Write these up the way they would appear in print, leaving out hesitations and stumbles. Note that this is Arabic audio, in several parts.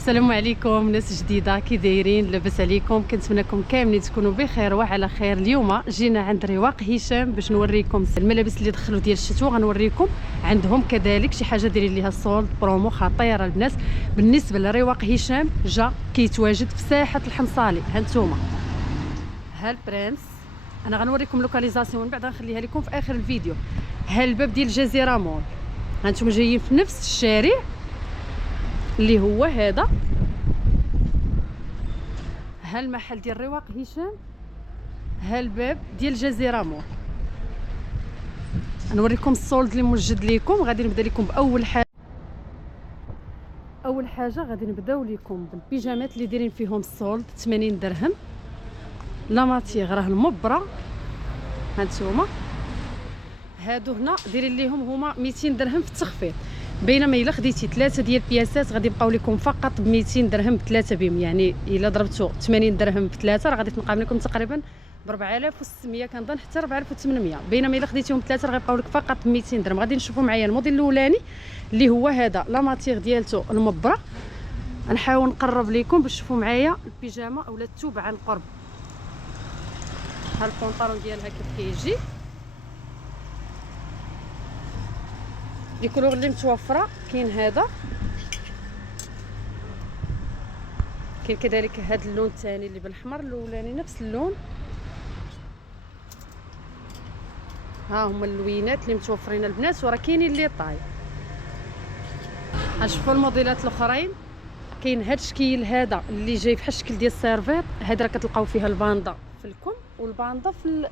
السلام عليكم ناس جديده، كي دايرين؟ لاباس عليكم؟ كنتمنىكم كاملين تكونوا بخير وعلى خير. اليوم جينا عند رواق هشام باش نوريكم الملابس اللي دخلوا ديال الشتوى. غنوريكم عندهم كذلك شي حاجه دايرين ليها السولد برومو خطيره البنات. بالنسبه لرواق هشام جا كيتواجد في ساحه الحمصالي. هانتوما ها البرنس، انا غنوريكم لوكاليزاسيون من بعد غنخليها لكم في اخر الفيديو. ها الباب ديال الجزيره مول، هانتوما جايين في نفس الشارع اللي هو هذا. ها المحل ديال رواق هشام، ها الباب ديال الجزيره مول. نوريكم السولد اللي موجد لكم. غادي نبدا لكم باول حاجه. اول حاجه غادي نبداو لكم بالبيجامات اللي دايرين فيهم السولد 80 درهم. لا ماتيغ راه المبره. هانتوما هادو هنا دايرين ليهم هما 200 درهم في التخفيض، بينما الا خديتي 3 ديال البياسات غادي يبقاو لكم فقط ب 200 درهم بثلاثه بهم. يعني الا ضربتوا 80 درهم بثلاثه راه غادي تلقى لكم تقريبا ب 4600 كنظن حتى 4800، بينما الا خديتيهم بثلاثه راه غيبقاو لك فقط ب 200 درهم. غادي نشوفوا معايا الموديل الاولاني اللي هو هذا لا ماتيغ ديالته المبره. نحاول نقرب لكم باش تشوفوا معايا البيجامه اولا الثوب عن قرب. ها البونطالون ديالها كيف كيجي، لي كولور اللي متوفره. كاين هذا، كاين كذلك هذا اللون الثاني اللي بالاحمر، الاولاني نفس اللون. ها هما اللوينات اللي متوفرين البنات، وراه كاينين لي طاي. غنشوفوا الموديلات الاخرين. كاين هذا الشكل هذا اللي جاي بحال الشكل ديال السيرفيط. هذا راه كتلقاو فيها الباندا في الكم والباندا في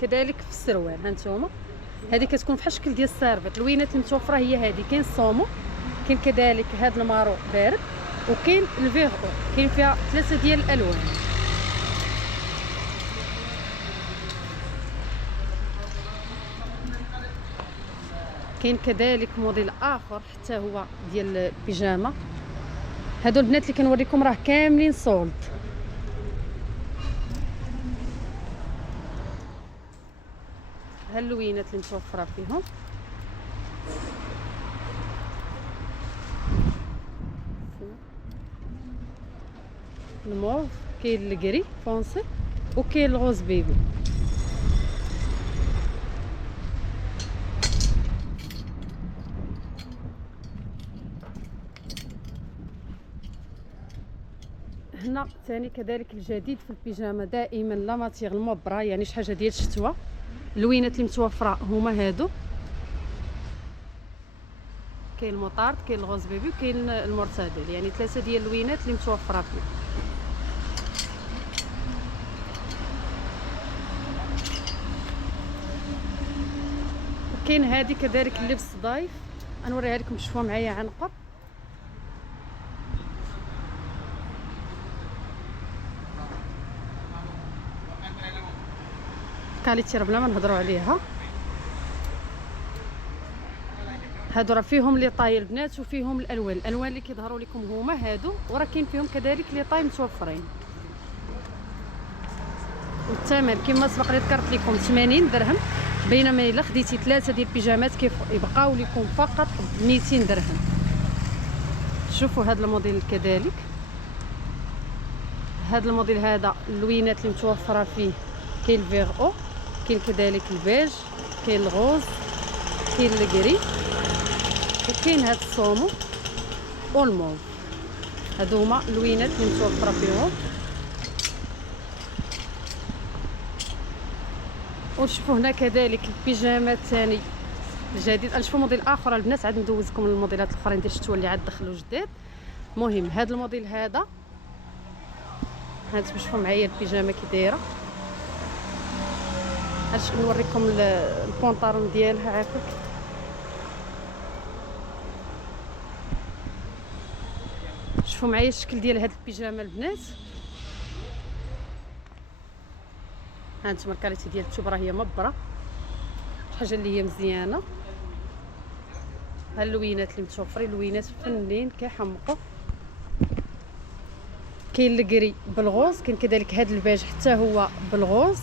كذلك في السروال. هانتوما هذه كتكون بحال الشكل ديال السيرفيط. اللوينات اللي متوفره هي هذه. كاين الصومو، كاين كذلك هذا المارو بارد، وكاين الفيغ او. كاين فيها 3 ديال الالوان. كاين كذلك موديل اخر حتى هو ديال البيجامه. هادو البنات اللي كنوريكم راه كاملين سولد. ها اللوينات اللي متوفره فيهم. الموف، كاين الكري فونسي، وكاين الغوز بيبي. هنا ثاني كذلك الجديد في البيجامه دائما لا ماتيغ المبره، يعني شي حاجه ديال الشتوى. اللوينات اللي متوفره هما هادو. كاين المطارد، كاين الغوز بيبي، وكاين المرتدل. يعني 3 ديال اللوينات اللي متوفره فيه. كاين هذه كذلك اللبس ضايف. غنوريها لكم تشوفوها معايا عن قرب. كاليتي راه بلا ما نهضروا عليها. هادو راه فيهم لي طاي البنات وفيهم الالوان. الالوان اللي كيظهروا لكم هما هادو، وراه كاين فيهم كذلك لي طاي متوفرين. والثمن كما سبق لي ذكرت لكم 80 درهم، بينما الا خديتي 3 ديال البيجامات يبقاو لكم فقط ب 200 درهم. شوفوا هذا الموديل كذلك. هذا الموديل هذا اللوينات اللي متوفره فيه كاين الفيغ او، كاين كذلك البيج، كاين الغوز، كاين الكري، وكاين هذا الصومو والموف. هادو هما اللوينات اللي متوفره فيهم. وشوفوا هنا كذلك البيجامات الثاني الجديد. نشوفوا موديل اخر البنات، عاد ندوزكم الموديلات الاخرين ديال الشتوى اللي عاد دخلوا جداد. المهم هذا الموديل هذا، هانتوما شوفوا معايا البيجامه كي دايره. هاش نوريكم البونطالون ديالها عافاك. شوفوا معايا الشكل ديال هاد البيجامه البنات. هانتوما الكاليتي ديال الثوب راه هي مبره، شي حاجه اللي هي مزيانه. ها اللوينات اللي متوفرين، اللوينات فنين كيحمقوا. كاين الكري بالغوز، كاين كذلك هذا الباج حتى هو بالغوز،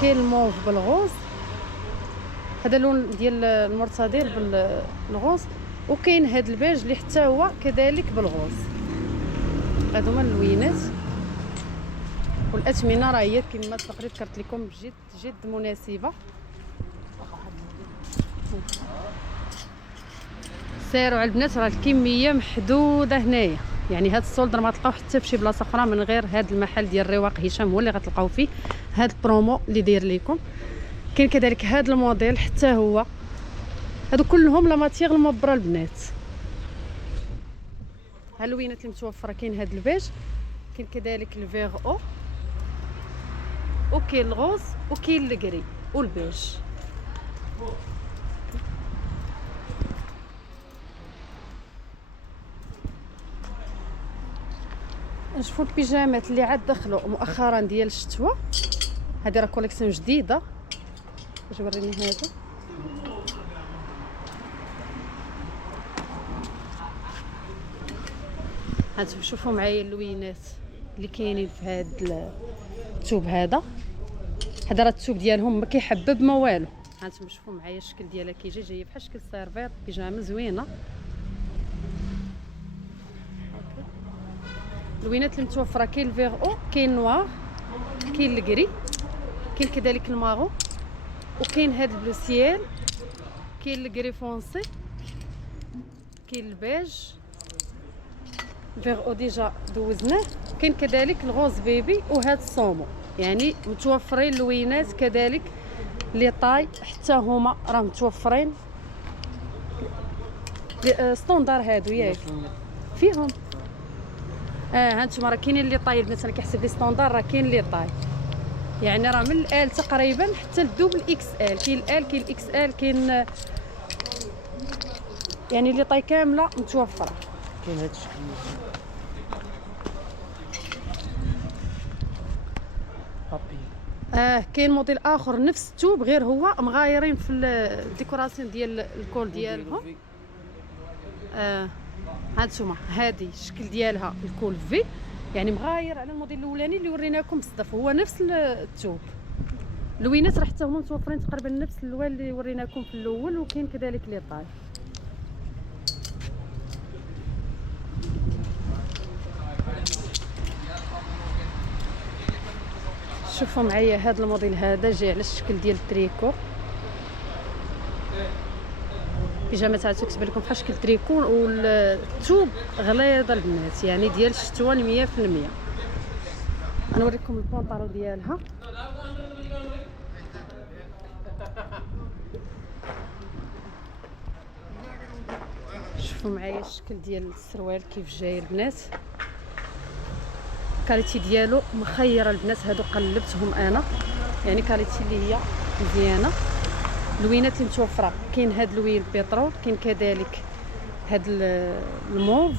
كاين الموف بالغوز. هذا لون ديال المرتدل بالغوز. وكاين هاد البيج اللي حتى هو كذلك بالغوص. هادو هما اللوينات، والاثمنه راه هي كما تقريبا ذكرت لكم جد مناسبه. سيروا على البنات، راه الكميه محدوده هنايا، يعني هاد السولد ما تلقاو حتى في شي بلاصه اخرى من غير هاد المحل ديال رواق هشام، هو اللي غتلقاو فيه هاد البرومو اللي داير لكم. كاين كذلك هاد الموديل حتى هو، هادو كلهم لا ماتيغ المبره البنات. ها اللوينات اللي متوفره، كاين هاد البيج، كاين كذلك الفيغ او، وكاين الغوز، وكاين الكري والبيج. نشوفوا البيجامات اللي عاد دخلوا مؤخرا ديال الشتوى. هذه راه كوليكسيون جديده، باش وريني هذا. هانتوما شوفوا معايا اللوينات اللي كاينين في هذا الثوب. هذا راه الثوب ديالهم ما كيحبب ما والو. هانتوما شوفوا معايا الشكل ديالها، كيجي جايه بحال شكل سيرفير، بيجامه زوينه. اللوينات اللي متوفره، كاين الفيغ او، كاين نوار، كاين الكري، كاين كذلك المارو، وكاين هاد البلو سيال، كاين الكري فونسي، كاين البيج. الفيغ او ديجا دوزناه، كاين كذلك الغوز بيبي وهاد الصومو. يعني متوفرين اللوينات كذلك لي طاي حتى هما راه متوفرين ستوندار. هادو ياك فيهم هانتوما راه كاينين لي طاي البنات، انا كيحسب لي ستوندار، راه كاين لي طاي، يعني راه من الال تقريبا حتى الدوبل اكس ال. كاين الال، كاين الاكس ال، كاين يعني لي طاي كامله متوفره. كاين هاد الشكل بابي. كاين موديل اخر نفس الثوب، غير هو مغايرين في الديكوراسيون ديال الكول ديالهم. هانتوما هذه الشكل ديالها الكول في، يعني مغاير على الموديل الاولاني اللي وريناكم بصدف، هو نفس الثوب. اللوينات راه حتى هما متوفرين تقريبا نفس الالوان اللي وريناكم في الاول، وكاين كذلك لي طاي. شوفوا معايا هذا الموديل، هذا جاي على الشكل ديال التريكو. بيجامه تاعو كتبان لكم بحال شكل تريكو، والثوب غليظه البنات، يعني ديال الشتوى 100%. غنوريكم البونطالو ديالها. شوفوا معايا الشكل ديال السروال كيف جاي البنات، كاليتي ديالو مخيره البنات. هادو قلبتهم انا، يعني كاليتي اللي هي مزيانه. اللوينات اللي متوفره، كاين هاد اللوين البيترول، كاين كذلك هاد الموف،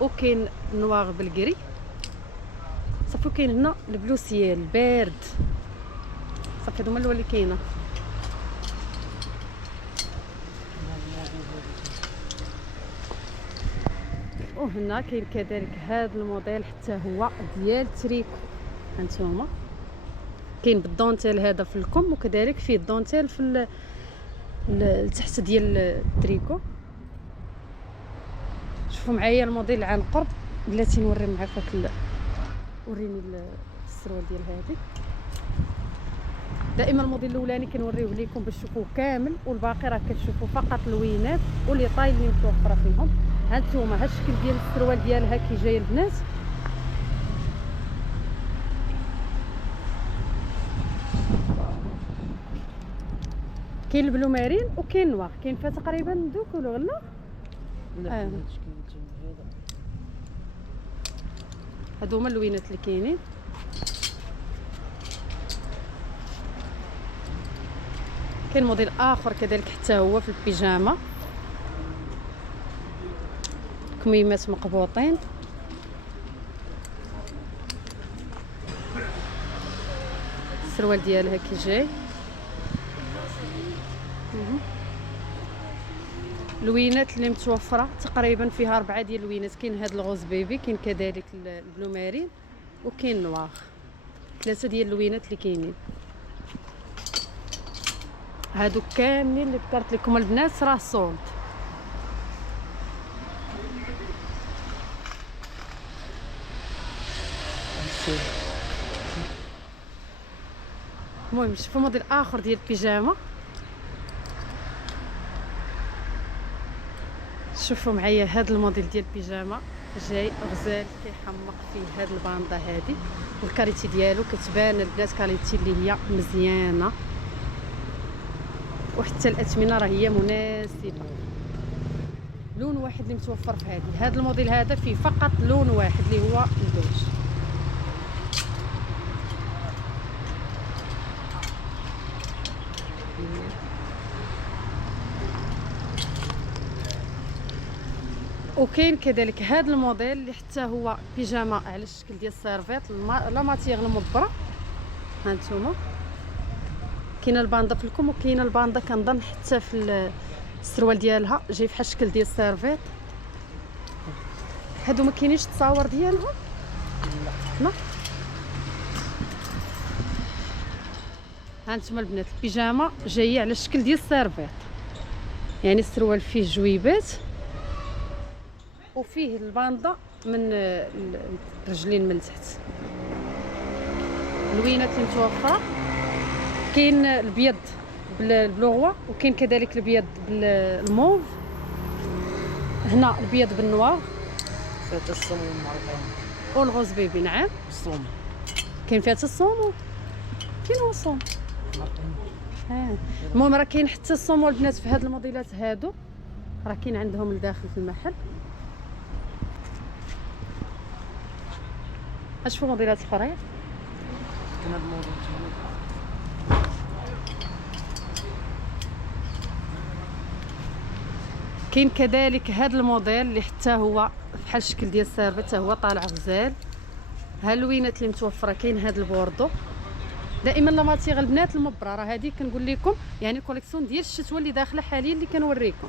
وكاين النواغ بالكري صافي، وكاين هنا البلو سيال بارد صافي. هادو هما اللي كاينه. وهنا كاين كذلك هذا الموديل حتى هو ديال تريكو. هانتوما كاين بالدونتيل هذا في الكم، وكذلك فيه الدونتيل في التحت ديال التريكو. شوفوا معايا الموديل عن قرب، بلاتي نوري معاك وريني السروال ديال هذه. دائما الموديل الاولاني كنوريوه لكم باش تشوفوه كامل، والباقي راه كتشوفوا فقط اللوينات ولي طاي اللي متوفره فيهم. هانتوما ها الشكل ديال السروال ديالها كي جاي البنات. كاين البلو مارين وكاين نوار، كاين فيها تقريبا دوك ولا غلا. لا هادو هما اللوينات اللي كاينين. كاين موديل اخر كذلك حتى هو في البيجامه، كميمات مقبوطين. السروال ديالها كي جاي. اللوينات اللي متوفره تقريبا فيها 4 ديال اللوينات. كاين هاد الغوز بيبي، كاين كذلك البلو مارين، وكاين نوار. 3 ديال اللوينات اللي كاينين. هادو كاملين اللي ذكرت لكم البنات راه سولد. سير. المهم شوفوا موديل اخر ديال البيجامه. شوفوا معايا هذا الموديل ديال البيجامه جاي غزال كيحمق فيه هاد الباندا هادي، والكاليتي ديالو كتبان البنات كاليتي اللي هي مزيانه، وحتى الاثمنه راه هي مناسبه. لون واحد اللي متوفر في هذا الموديل هذا فيه فقط لون واحد اللي هو البيج. وكاين كذلك هذا الموديل اللي حتى هو بيجامه على الشكل ديال السيرفيت لا ماتيغ المبره. ها نتوما كاينه الباندا في الكم، وكاينه الباندا كنظن حتى في السروال ديالها جاي فحال الشكل ديال السيرفيت. هادو ما كاينينش التصاور ديالهم؟ لا. ها نتوما البنات البيجامه جايه على الشكل ديال السيرفيت، يعني السروال فيه جويبات وفيه الباندا من الرجلين من تحت. اللوينات اللي متوفره كاين البيض بالبلوغوا، وكاين كذلك البيض بالموف، هنا البيض بالنوار فيها الصوم والمعرفة والغوز بيبي. نعم الصوم كاين فيها حتى الصوم. فين هو الصوم؟ المهم راه كاين حتى الصوم والبنات في هاد الموديلات هادو، راه كاين عندهم لداخل في المحل. اشوفوا موديلات اخرين. كاين هاد الموضوع كاين كذلك هذا الموديل اللي حتى هو بحال الشكل ديال السيرفيت، حتى هو طالع غزال. ها اللوينات اللي متوفره كاين هذا البوردو. دائما لا ماتيغ البنات المبره راه هذه كنقول لكم يعني الكوليكسيون ديال الشتوى اللي داخله حاليا اللي كنوريكم،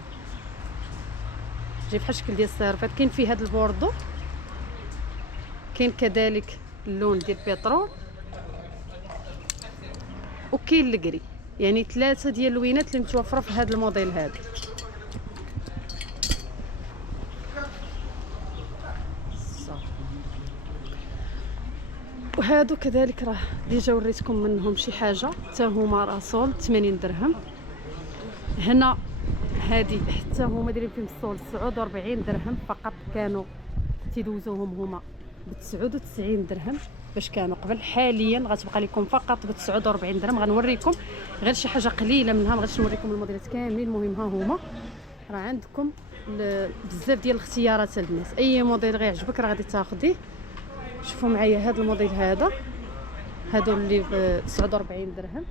جاي بحال الشكل ديال السيرفيت. كاين فيه هذا البوردو، كاين كذلك اللون ديال البترول، وكاين الكري. يعني 3 ديال اللوينات اللي متوفره في هذا الموديل هذا. وهادو كذلك راه ديجا وريتكم منهم شي حاجه، حتى هما راسول 80 درهم. هنا هادي حتى هما دايرين فيهم الصول 49 درهم فقط، كانوا تيدوزوهم هما ب 99 درهم باش كانوا قبل. حاليا غتبقى لكم فقط ب 49 درهم. غنوريكم غير شي حاجه قليله منها، ما غاديش نوريكم الموديلات كاملين. المهم ها هما راه عندكم بزاف ديال الاختيارات البنات، اي موديل غيعجبك راه غادي تاخديه. شوفوا معايا هذا الموديل هذا، هادو اللي ب 49 درهم.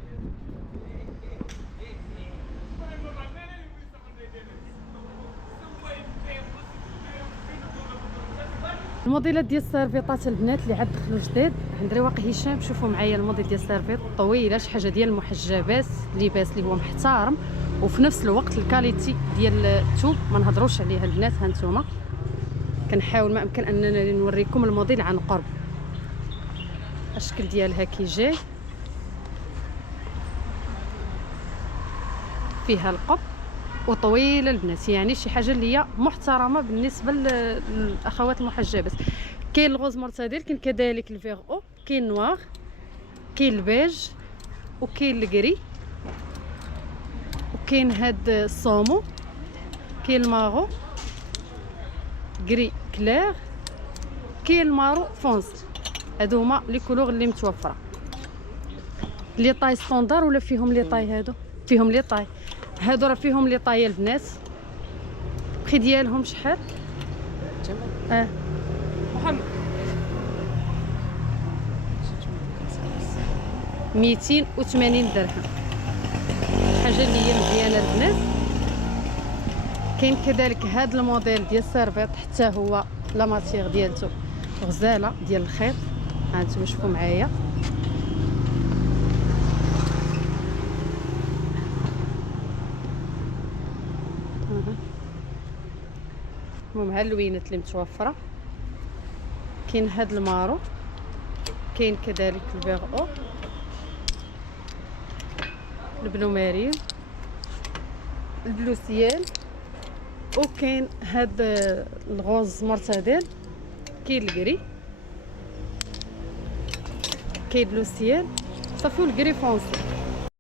الموديلات ديال السيرفيطات البنات اللي عاد دخلوا جديد عند رواق هشام. شوفوا معايا الموديل ديال السيرفيط طويله، شي حاجه ديال المحجبات، لباس اللي هو محترم وفي نفس الوقت الكاليتي ديال الثوب ما نهضروش عليها البنات. ها نتوما كنحاول ما امكن اننا نوريكم الموديل عن قرب. الشكل ديالها كي جاي فيها القب وطويله البنات، يعني شي حاجه اللي هي محترمه بالنسبه للاخوات المحجبات. كاين الغوز مرتدل، كاين كذلك الفيغ او، كاين نوار، كاين البيج، وكاين الكري، وكاين هاد الصومو، كاين الماغو كري كلير، كاين المارو فونسي. هادو هما لي كولور اللي متوفره. لي طاي ستوندار ولا فيهم لي طاي؟ هادو فيهم لي طاي، هادو راه فيهم لي طاي البنات. البخي ديالهم شحال؟ محمد 280 درهم، حاجه اللي هي مزيانه البنات. كاين كذلك هذا الموديل ديال السيرفيط، حتى هو لا ماتيغ ديالته غزاله ديال الخيط. ها انتم شوفوا معايا. المهم ها اللوينات اللي متوفره. كاين هاد المارو، كاين كذلك الفيغ او، البلو مارين، البلو سيال، وكاين هاد الغوز مرتدل، كاين الكري. كاين بلو سيال صافي والكري فونسي.